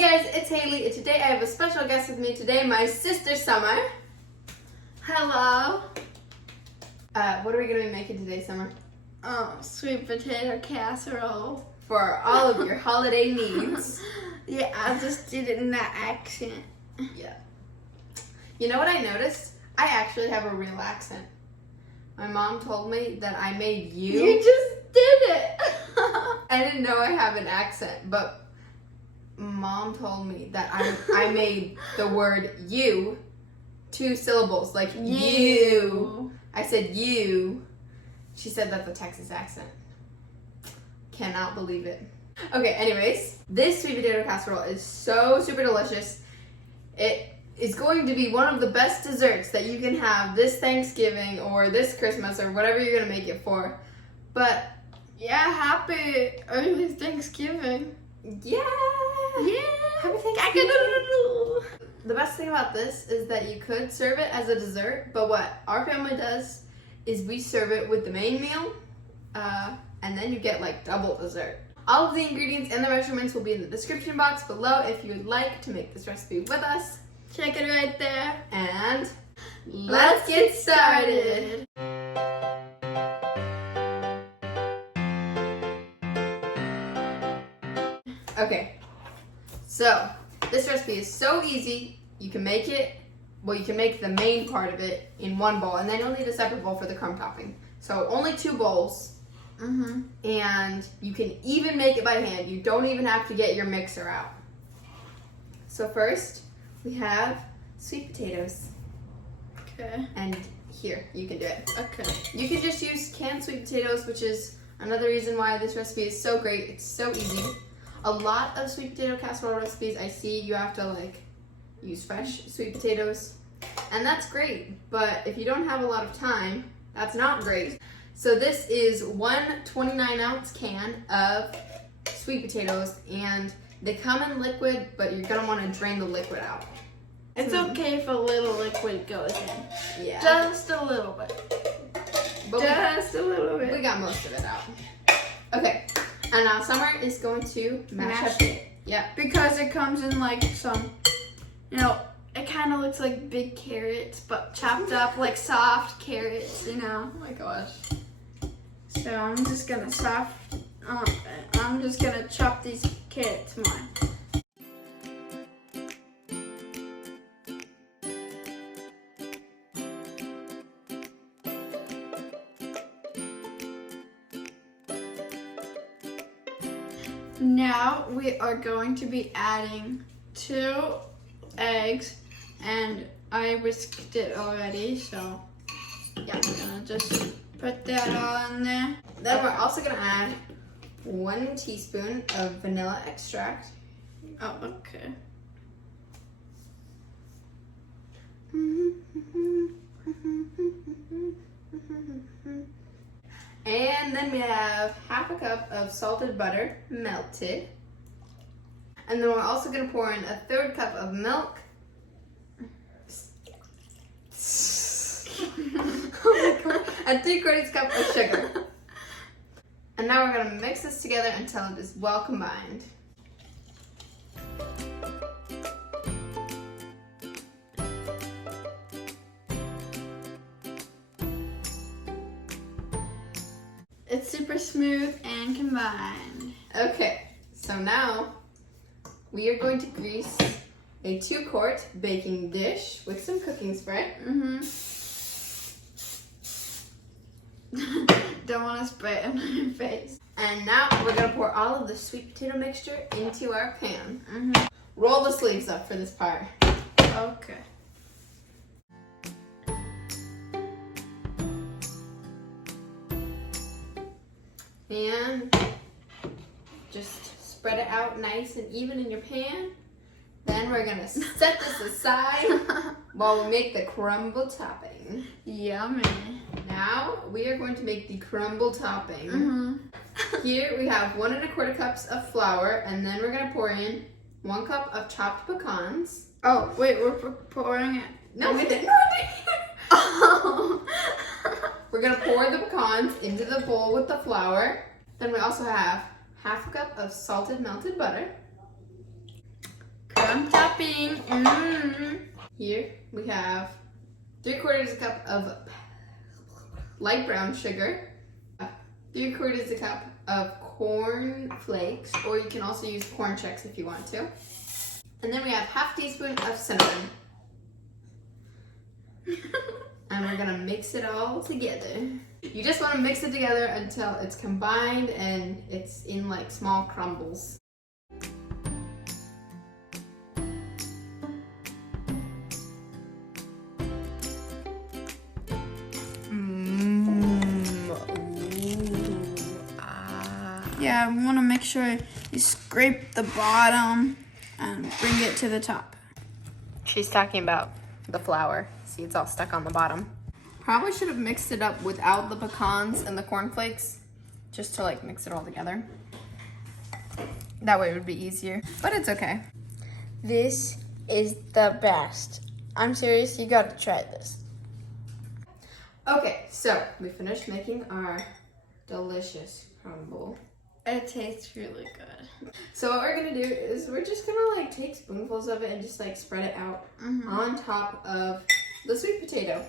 guys, it's Hailey, and today I have a special guest with me today, my sister Summer. Hello. What are we going to be making today, Summer? Sweet potato casserole. For all of your holiday needs. Yeah, I just did it in that accent. Yeah. You know what I noticed? I actually have a real accent. My mom told me that I made you. You just did it. I didn't know I have an accent, but Mom told me that I made the word you 2 syllables, like you. I said you. She said that's a Texas accent. Cannot believe it. Okay, anyways, this sweet potato casserole is so super delicious. It is going to be one of the best desserts that you can have this Thanksgiving or this Christmas or whatever you're going to make it for. But Yeah, happy early Thanksgiving. yeah. Happy Thanksgiving. Cock-a-doodle-doo. The best thing about this is that you could serve it as a dessert, but what our family does is we serve it with the main meal, and then you get like double dessert. All of the ingredients and the measurements will be in the description box below if you would like to make this recipe with us. Check it right there. And let's get started. Okay, so this recipe is so easy. You can make it, you can make the main part of it in one bowl, and then you'll need a separate bowl for the crumb topping. So only 2 bowls, and you can even make it by hand. You don't even have to get your mixer out. So first, we have sweet potatoes. Okay. And here, you can do it. Okay. You can just use canned sweet potatoes, which is another reason why this recipe is so great. It's so easy. A lot of sweet potato casserole recipes I see, you have to like use fresh sweet potatoes, and that's great, but if you don't have a lot of time, that's not great. So this is 1 29-ounce can of sweet potatoes, and they come in liquid, but you're gonna want to drain the liquid out. It's okay if a little liquid goes in. Yeah. Just a little bit. But Just a little bit. we got most of it out. Okay, and now Summer is going to mash up it. Yeah. Because it comes in like some, it kind of looks like big carrots, but chopped up like soft carrots, Oh my gosh. So I'm just gonna chop these carrots more. Now we are going to be adding 2 eggs, and I whisked it already, so yeah, I'm gonna just put that all in there. Then we're also gonna add 1 teaspoon of vanilla extract. Oh, okay. And then we have 1/2 cup of salted butter, melted. And then we're also gonna pour in 1/3 cup of milk. Oh my god. And 3/4 cup of sugar. And now we're gonna mix this together until it is well combined. It's super smooth and combined. Okay, so now we are going to grease a 2-quart baking dish with some cooking spray. Don't want to spray it on your face. And now we're gonna pour all of the sweet potato mixture into our pan. Roll the sleeves up for this part. Okay. And just spread it out nice and even in your pan. Then we're gonna set this aside while we make the crumble topping. Yummy. Now we are going to make the crumble topping. Here we have 1 1/4 cups of flour, and then we're gonna pour in 1 cup of chopped pecans. Oh, wait, we're pouring it. No, we didn't. Oh. We're gonna pour the pecans into the bowl with the flour. Then we also have 1/2 cup of salted melted butter, topping. Here we have 3/4 cup of light brown sugar, 3/4 cup of corn flakes, or you can also use corn checks if you want to. And then we have 1/2 teaspoon of cinnamon. And we're gonna mix it all together. You just wanna mix it together until it's combined and it's in like small crumbles. Yeah, we want to make sure you scrape the bottom and bring it to the top. She's talking about the flour. See, it's all stuck on the bottom. Probably should have mixed it up without the pecans and the cornflakes, just to like mix it all together. That way it would be easier, but it's okay. This is the best. I'm serious, you gotta try this. Okay, so we finished making our delicious crumble. It tastes really good. So what we're gonna do is we're just gonna like take spoonfuls of it and just like spread it out on top of the sweet potato.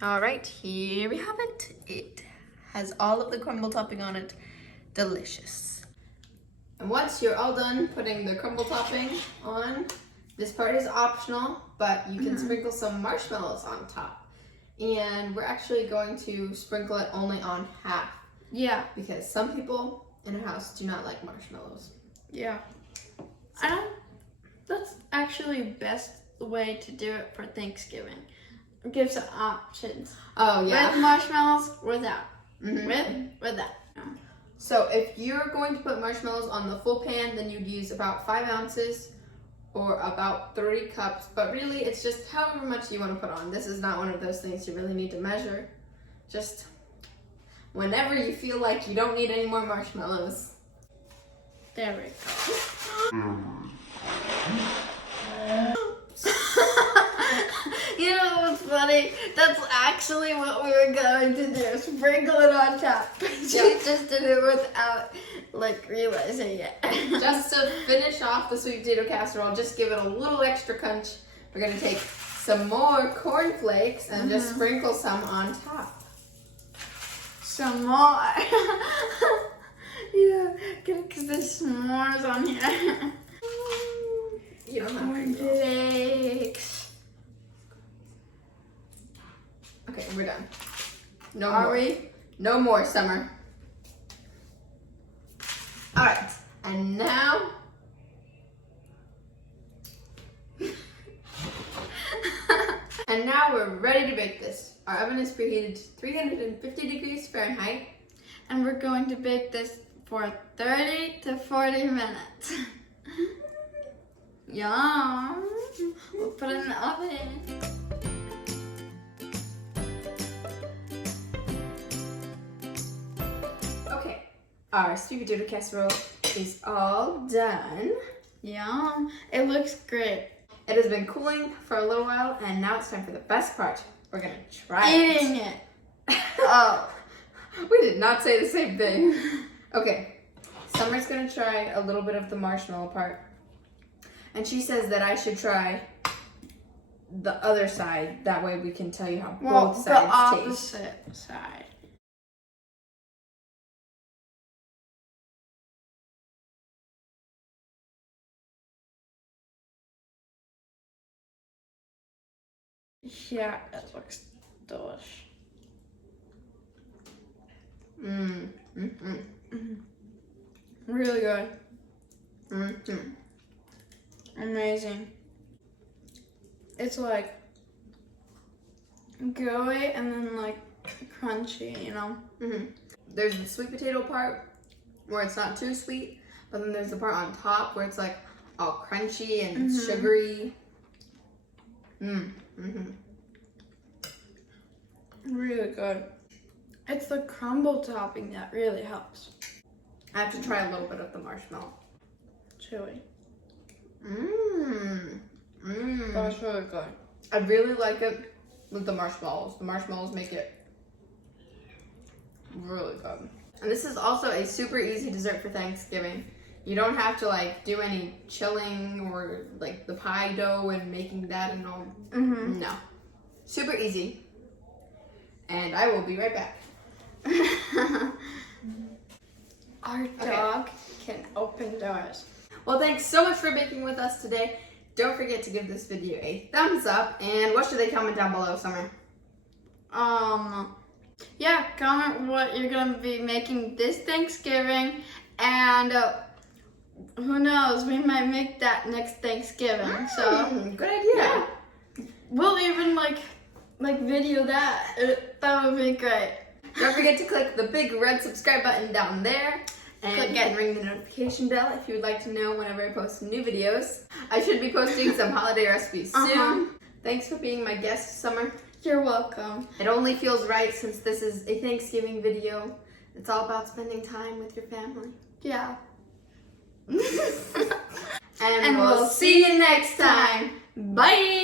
All right, here we have it. It has all of the crumble topping on it. Delicious. And once you're all done putting the crumble topping on, this part is optional, but you can sprinkle some marshmallows on top. And we're actually going to sprinkle it only on half. Yeah. Because some people in our house do not like marshmallows. Yeah. That's actually best way to do it for Thanksgiving. It gives options. Oh, yeah. With marshmallows, without. Without. So if you're going to put marshmallows on the full pan, then you'd use about 5 ounces or about 3 cups. But really, it's just however much you want to put on. This is not one of those things you really need to measure. Just whenever you feel like you don't need any more marshmallows. There we go. You know what's funny? That's actually what we were going to do. Sprinkle it on top. She just did it without like realizing it. Just to finish off the sweet potato casserole, just give it a little extra crunch. We're gonna take some more corn flakes and just sprinkle some on top. Some more. Yeah, because there's s'mores on here. You don't have Corn to. flakes. Okay, we're done. No Are more. we? No more, Summer. All right, and now. And now we're ready to bake this. Our oven is preheated to 350 degrees Fahrenheit. And we're going to bake this for 30 to 40 minutes. Yum! We'll put it in the oven. Okay, our sweet potato casserole is all done. Yum! It looks great. It has been cooling for a little while, and now it's time for the best part. We're gonna try Eating it. Oh. We did not say the same thing. Okay, Summer's gonna try a little bit of the marshmallow part. And she says that I should try the other side. That way we can tell you how both sides the taste. opposite side. Yeah, it looks delish. Really good. Amazing. It's like gooey and then like crunchy, you know? There's the sweet potato part where it's not too sweet, but then there's the part on top where it's like all crunchy and sugary. Really good. It's the crumble topping that really helps. I have to try a little bit of the marshmallow. Chewy. That's really good. I really like it with the marshmallows. The marshmallows make it really good. And this is also a super easy dessert for Thanksgiving. You don't have to like do any chilling or like the pie dough and making that and all. Mm-hmm. No. Super easy. And I will be right back. Our dog can open doors. Well, thanks so much for baking with us today. Don't forget to give this video a thumbs up. And what should they comment down below, Summer? Yeah, comment what you're gonna be making this Thanksgiving, and who knows, we might make that next Thanksgiving. So good idea. Yeah, we'll even like video that. That would be great. Don't forget to click the big red subscribe button down there. And Click it. ring the notification bell if you would like to know whenever I post new videos. I should be posting some holiday recipes soon. Thanks for being my guest, Summer. You're welcome. It only feels right since this is a Thanksgiving video. It's all about spending time with your family. Yeah. And we'll see you next time. Bye!